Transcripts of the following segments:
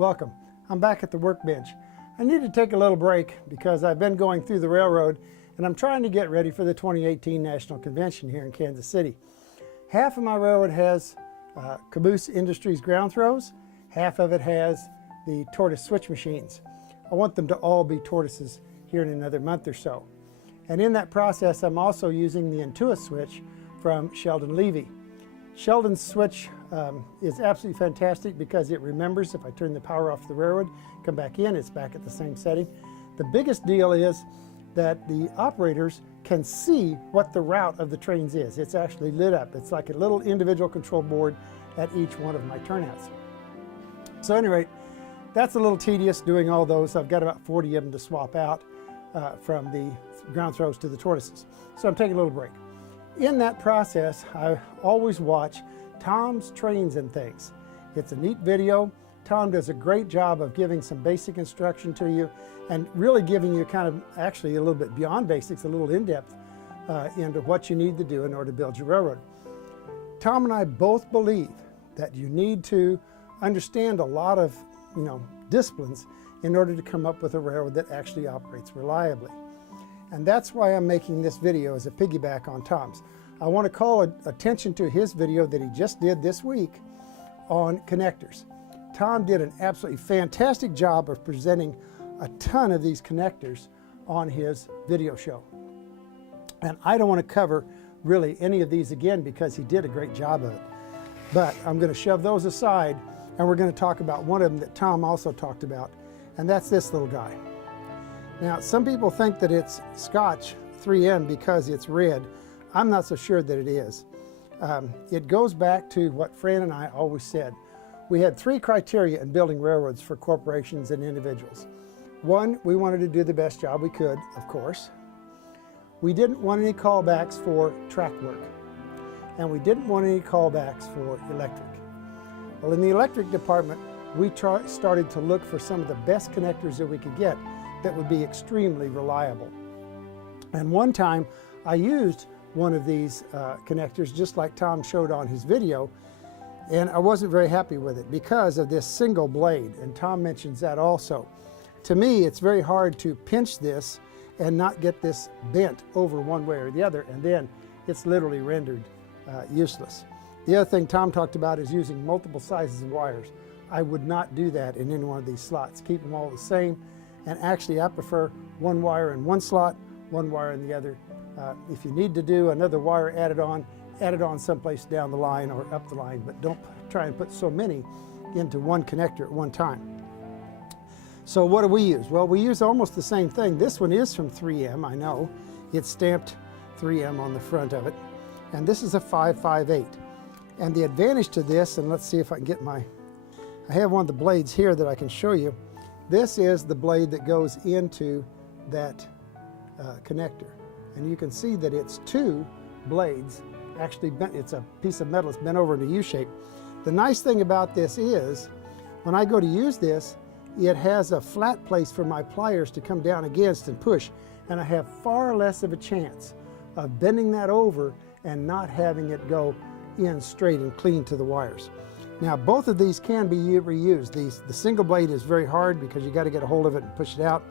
Welcome. I'm back at the workbench. I need to take a little break because I've been going through the railroad and I'm trying to get ready for the 2018 National Convention here in Kansas City. Half of my railroad has Caboose Industries ground throws, half of it has the tortoise switch machines. I want them to all be tortoises here in another month or so. And in that process, I'm also using the Intuit switch from Sheldon Levy. Sheldon's switch is absolutely fantastic because it remembers if I turn the power off the railroad, come back in, it's back at the same setting. The biggest deal is that the operators can see what the route of the trains is. It's actually lit up. It's like a little individual control board at each one of my turnouts. So at any rate, that's a little tedious doing all those. I've got about 40 of them to swap out from the ground throws to the tortoises. So I'm taking a little break. In that process, I always watch Tom's Trains and Things. It's a neat video. Tom does a great job of giving some basic instruction to you and really giving you kind of actually a little bit beyond basics, a little in-depth into what you need to do in order to build your railroad. Tom and I both believe that you need to understand a lot of disciplines in order to come up with a railroad that actually operates reliably. And that's why I'm making this video as a piggyback on Tom's. I want to call attention to his video that he just did this week on connectors. Tom did an absolutely fantastic job of presenting a ton of these connectors on his video show. And I don't want to cover really any of these again because he did a great job of it. But I'm going to shove those aside and we're going to talk about one of them that Tom also talked about, and that's this little guy. Now, some people think that it's Scotch 3M because it's red. I'm not so sure that it is. It goes back to what Fran and I always said. We had three criteria in building railroads for corporations and individuals. One, we wanted to do the best job we could, of course. We didn't want any callbacks for track work. And we didn't want any callbacks for electric. Well, in the electric department, we started to look for some of the best connectors that we could get that would be extremely reliable. And one time I used one of these connectors just like Tom showed on his video, and I wasn't very happy with it because of this single blade, and Tom mentions that also. To me, it's very hard to pinch this and not get this bent over one way or the other, and then it's literally rendered useless. The other thing Tom talked about is using multiple sizes of wires. I would not do that in any one of these slots. Keep them all the same. And actually, I prefer one wire in one slot, one wire in the other. If you need to do another wire add it on someplace down the line or up the line, but don't try and put so many into one connector at one time. So what do we use? Well, we use almost the same thing. This one is from 3M, I know. It's stamped 3M on the front of it. And this is a 558. And the advantage to this, and let's see if I can get I have one of the blades here that I can show you. This is the blade that goes into that connector. And you can see that it's two blades actually bent. It's a piece of metal that's bent over in a U-shape. The nice thing about this is when I go to use this, it has a flat place for my pliers to come down against and push, and I have far less of a chance of bending that over and not having it go in straight and clean to the wires. Now, both of these can be reused. The single blade is very hard because you got to get a hold of it and push it out.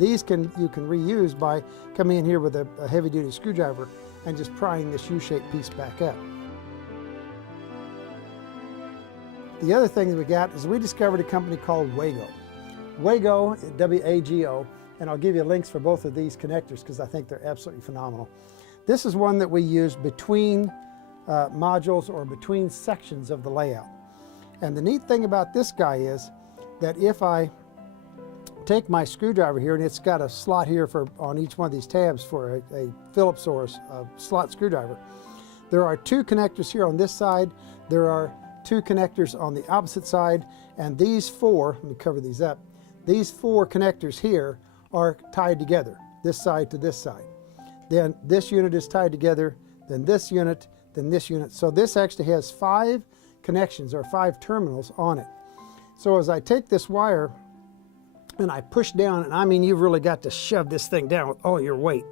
These you can reuse by coming in here with a heavy-duty screwdriver and just prying this U-shaped piece back up. The other thing that we got is we discovered a company called WAGO. WAGO, W-A-G-O, and I'll give you links for both of these connectors because I think they're absolutely phenomenal. This is one that we use between modules or between sections of the layout. And the neat thing about this guy is that if I take my screwdriver here, and it's got a slot here on each one of these tabs for a Phillips or a slot screwdriver. There are two connectors here on this side. There are two connectors on the opposite side, and these four, let me cover these up, these four connectors here are tied together, this side to this side. Then this unit is tied together, then this unit, then this unit. So this actually has 5 connections or 5 terminals on it. So as I take this wire and I push down, and I mean you've really got to shove this thing down with all your weight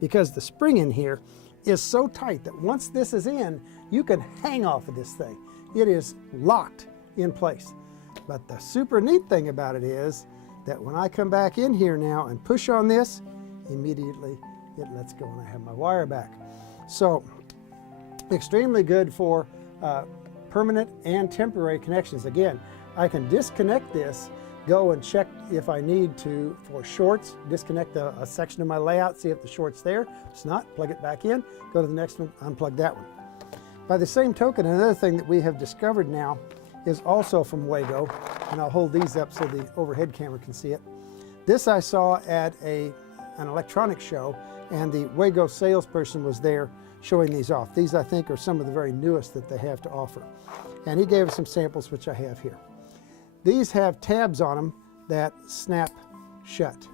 because the spring in here is so tight that once this is in, you can hang off of this thing. It is locked in place. But the super neat thing about it is that when I come back in here now and push on this, immediately it lets go and I have my wire back. So extremely good for permanent and temporary connections. Again, I can disconnect this, go and check if I need to for shorts, disconnect a section of my layout, see if the short's there. If it's not, plug it back in, go to the next one, unplug that one. By the same token, another thing that we have discovered now is also from WAGO, and I'll hold these up so the overhead camera can see it. This I saw at an electronics show, and the WAGO salesperson was there showing these off. These, I think, are some of the very newest that they have to offer. And he gave us some samples, which I have here. These have tabs on them that snap shut.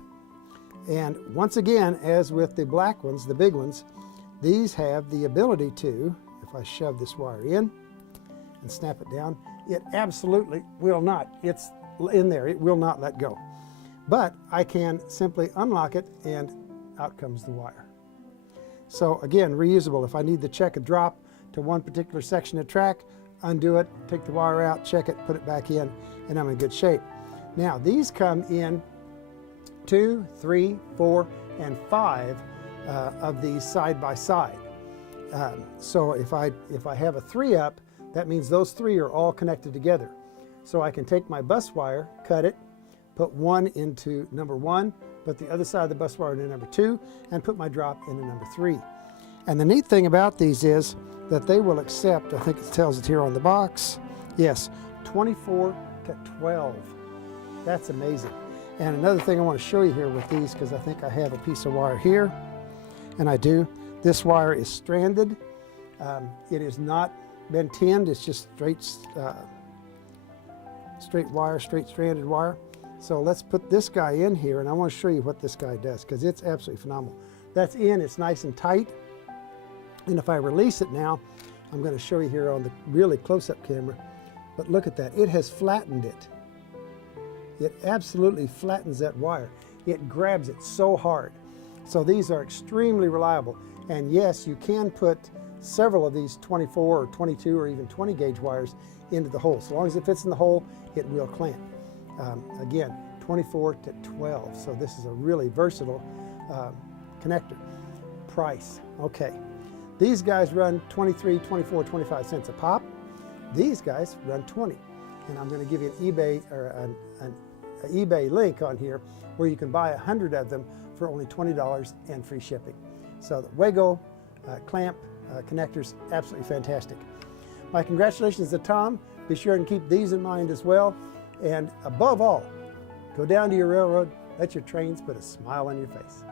And once again, as with the black ones, the big ones, these have the ability to, if I shove this wire in and snap it down, it absolutely will not. It's in there, it will not let go. But I can simply unlock it and out comes the wire. So again, reusable. If I need to check a drop to one particular section of track, undo it, take the wire out, check it, put it back in, and I'm in good shape. Now these come in 2, 3, 4, and 5 of these side by side. So if I have a 3-up, that means those 3 are all connected together. So I can take my bus wire, cut it, put one into number 1, put the other side of the bus wire into number 2, and put my drop into number 3. And the neat thing about these is that they will accept, I think it tells it here on the box, yes, 24 to 12. That's amazing. And another thing I want to show you here with these, because I think I have a piece of wire here, and I do. This wire is stranded. It has not been tinned, it's just straight wire, straight stranded wire. So let's put this guy in here, and I want to show you what this guy does, because it's absolutely phenomenal. That's in, it's nice and tight. And if I release it now, I'm going to show you here on the really close-up camera, but look at that, it has flattened it. It absolutely flattens that wire. It grabs it so hard. So these are extremely reliable. And yes, you can put several of these 24 or 22 or even 20 gauge wires into the hole. So long as it fits in the hole, it will clamp. Again, 24 to 12. So this is a really versatile connector. Price, okay. These guys run 23, 24, 25 cents a pop. These guys run 20. And I'm going to give you an eBay or an eBay link on here where you can buy 100 of them for only $20 and free shipping. So the WAGO clamp connectors, absolutely fantastic. My congratulations to Tom. Be sure and keep these in mind as well. And above all, go down to your railroad, let your trains put a smile on your face.